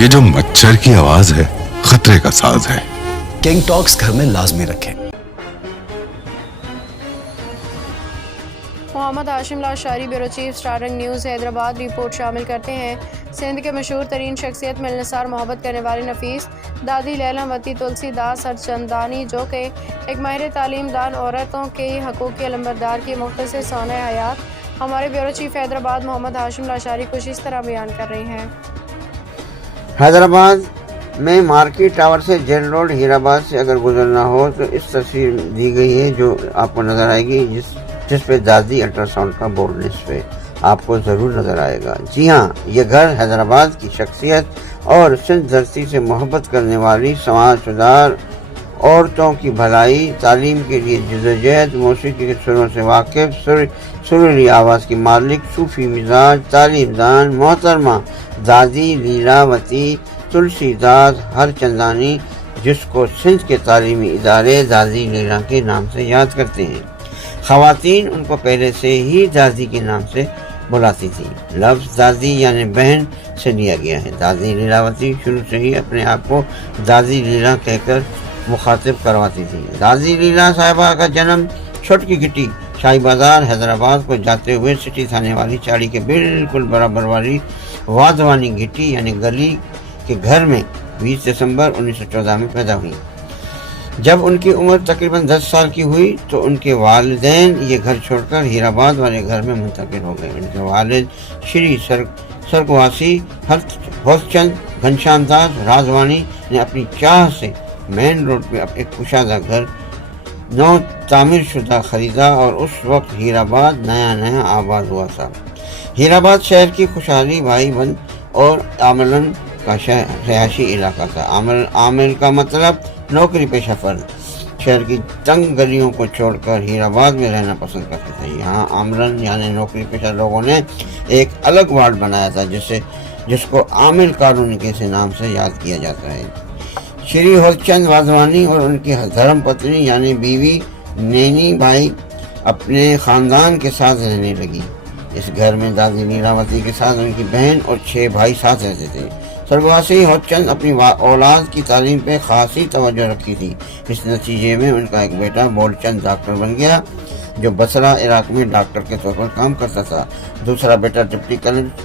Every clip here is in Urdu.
یہ جو مچھر کی آواز ہے خطرے کا ساز ہے۔ کنگ ٹاکس گھر میں لازمی رکھیں۔ محمد ہاشم لاشاری بیورو چیف اسٹارنگ نیوز حیدرآباد رپورٹ شامل کرتے ہیں۔ سندھ کے مشہور ترین شخصیت ملنسار محبت کرنے والی نفیس دادی لیلا وتی تلسی داس ہرچندانی، جو کہ ایک ماہر تعلیم دان عورتوں کے حقوق کے علمبردار کی مختصر سونہ حیات، ہمارے بیورو چیف حیدرآباد محمد ہاشم لاشاری کچھ اس طرح بیان کر رہے ہیں۔ حیدرآباد میں مارکیٹ ٹاور سے جیل روڈ ہیرآباد سے اگر گزرنا ہو تو اس تصویر دی گئی ہے جو آپ کو نظر آئے گی، جس پہ دادی الٹرا ساؤنڈ کا بورڈ نصف ہے، آپ کو ضرور نظر آئے گا۔ جی ہاں، یہ گھر حیدرآباد کی شخصیت اور سندھ دھرتی سے محبت کرنے والی سماج سدھار، عورتوں کی بھلائی، تعلیم کے لیے جدوجہد، موسیقی کے سروں سے واقف، سریلی آواز کی مالک، صوفی مزاج، تعلیم دان محترمہ دادی لیلاوتی تلسی داس ہرچندانی، جس کو سندھ کے تعلیمی ادارے دادی لیلا کے نام سے یاد کرتے ہیں۔ خواتین ان کو پہلے سے ہی دادی کے نام سے بلاتی تھی۔ لفظ دادی یعنی بہن سے لیا گیا ہے۔ دادی لیلاوتی شروع سے ہی اپنے آپ کو دادی لیلا کہہ کر مخاطب کرواتی تھی۔ دادی لیلا صاحبہ کا جنم چھوٹکی گٹی شاہی بازار حیدرآباد کو جاتے ہوئے سٹی تھانے والی چاڑی کے بالکل برابر والی وادوانی گٹی یعنی گلی کے گھر میں 20 دسمبر 1914 میں پیدا ہوئی۔ جب ان کی عمر تقریباً 10 سال کی ہوئی تو ان کے والدین یہ گھر چھوڑ کر ہیرآباد والے گھر میں منتقل ہو گئے۔ ان کے والد شری سرگواسی ہوسچند گھنشام داس رازوانی نے اپنی چاہ سے مین روڈ پہ ایک کشادہ گھر نو تعمیر شدہ خریدا اور اس وقت ہیرآباد نیا آباد ہوا تھا۔ ہیرآباد شہر کی خوشحالی بھائی بند اور عاملن کا رہائشی علاقہ تھا۔ عامل کا مطلب نوکری پیشہ فرد شہر کی تنگ گلیوں کو چھوڑ کر ہیرآباد میں رہنا پسند کرتے تھے۔ یہاں عاملن یعنی نوکری پیشہ لوگوں نے ایک الگ وارڈ بنایا تھا جس کو عامل کالونی کے نام سے یاد کیا جاتا ہے۔ شری ہوسچند وادوانی اور ان کی دھرم پتنی یعنی بیوی نینی بائی اپنے خاندان کے ساتھ رہنے لگی۔ اس گھر میں دادی لیلاوتی کے ساتھ ان کی بہن اور 6 بھائی ساتھ رہتے تھے۔ سرگواسی ہوسچند اپنی اولاد کی تعلیم پہ خاصی توجہ رکھتی تھی۔ اس نتیجے میں ان کا ایک بیٹا بول چند ڈاکٹر بن گیا جو بصرہ عراق میں ڈاکٹر کے طور پر کام کرتا تھا۔ دوسرا بیٹا ڈپٹی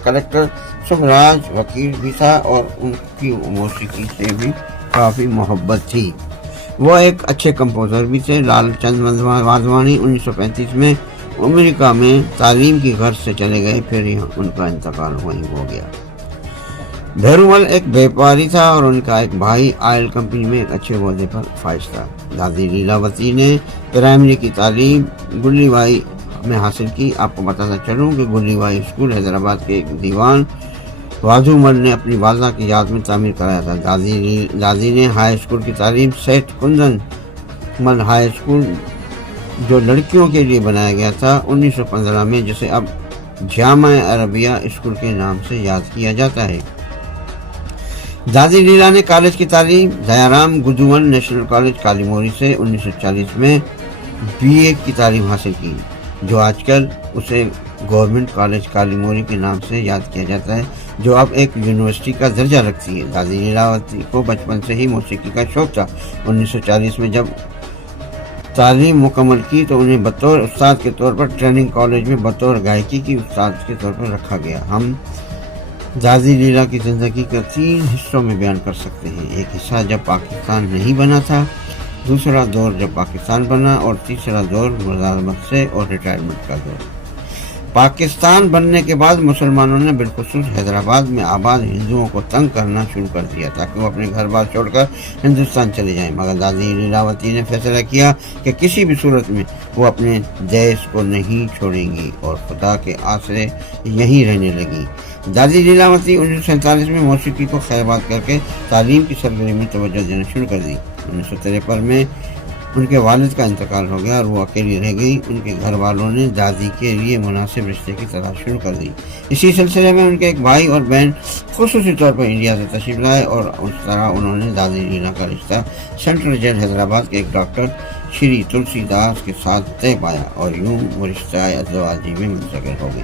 کلکٹر سبراج وکیل بھی تھا اور ان کی موسیقی سے بھی کافی محبت تھی۔ وہ ایک اچھے کمپوزر بھی تھے۔ لال چند وادوانی 1935 میں امریکہ میں تعلیم کی غرض سے چلے گئے، پھر ان کا انتقال وہیں ہو گیا۔ بھیرومل ایک بیپاری تھا اور ان کا ایک بھائی آئل کمپنی میں ایک اچھے عہدے پر فائز تھا۔ دادی لیلاوتی نے پرائمری کی تعلیم گلی بائی میں حاصل کی۔ آپ کو بتاتا چلوں کہ گلی بائی اسکول حیدرآباد کے ایک دیوان وادھومل نے اپنی والدہ کی یاد میں تعمیر کرایا تھا۔ دادی نے ہائی اسکول کی تعلیم سیٹ کندن مل ہائی اسکول جو لڑکیوں کے لیے بنایا گیا تھا 1915 میں، جسے اب جامعہ عربیہ اسکول کے نام سے یاد کیا جاتا ہے۔ دادی لیلا نے کالج کی تعلیم دیارام گدومل نیشنل کالج کالی موری سے 1940 میں BA کی تعلیم حاصل کی، جو آج کل اسے گورنمنٹ کالج کالی موری کے نام سے یاد کیا جاتا ہے، جو اب ایک یونیورسٹی کا درجہ رکھتی ہے۔ دادی لیلاوتی کو بچپن سے ہی موسیقی کا شوق تھا۔ 1940 میں جب تعلیم مکمل کی تو انہیں بطور استاد کے طور پر ٹریننگ کالج میں بطور گائکی کی استاد کے طور پر رکھا گیا۔ ہم دادی لیلا کی زندگی کو 3 حصوں میں بیان کر سکتے ہیں۔ ایک حصہ جب پاکستان نہیں بنا تھا، دوسرا دور جب پاکستان بنا، اور تیسرا دور ملازمت سے اور ریٹائرمنٹ کا دور۔ پاکستان بننے کے بعد مسلمانوں نے بالخصوص حیدرآباد میں آباد ہندوؤں کو تنگ کرنا شروع کر دیا تاکہ وہ اپنے گھر بار چھوڑ کر ہندوستان چلے جائیں، مگر دادی لیلاوتی نے فیصلہ کیا کہ کسی بھی صورت میں وہ اپنے دیش کو نہیں چھوڑیں گی اور خدا کے آسرے یہیں رہنے لگی۔ دادی لیلاوتی 1947 میں موسیقی کو خیر بات کر کے تعلیم کی سرگرمی میں توجہ دینا شروع کر دی۔ 1953 میں ان کے والد کا انتقال ہو گیا اور وہ اکیلی رہ گئی۔ ان کے گھر والوں نے دادی کے لیے مناسب رشتے کی تلاش شروع کر دی۔ اسی سلسلے میں ان کے ایک بھائی اور بہن خصوصی طور پر انڈیا سے تشریف لائے اور اس طرح انہوں نے دادی لیلا کا رشتہ سینٹرل جیل حیدرآباد کے ایک ڈاکٹر شری تلسی داس کے ساتھ طے پایا اور یوں وہ رشتہ ازدواجی میں منتقل ہو گئی۔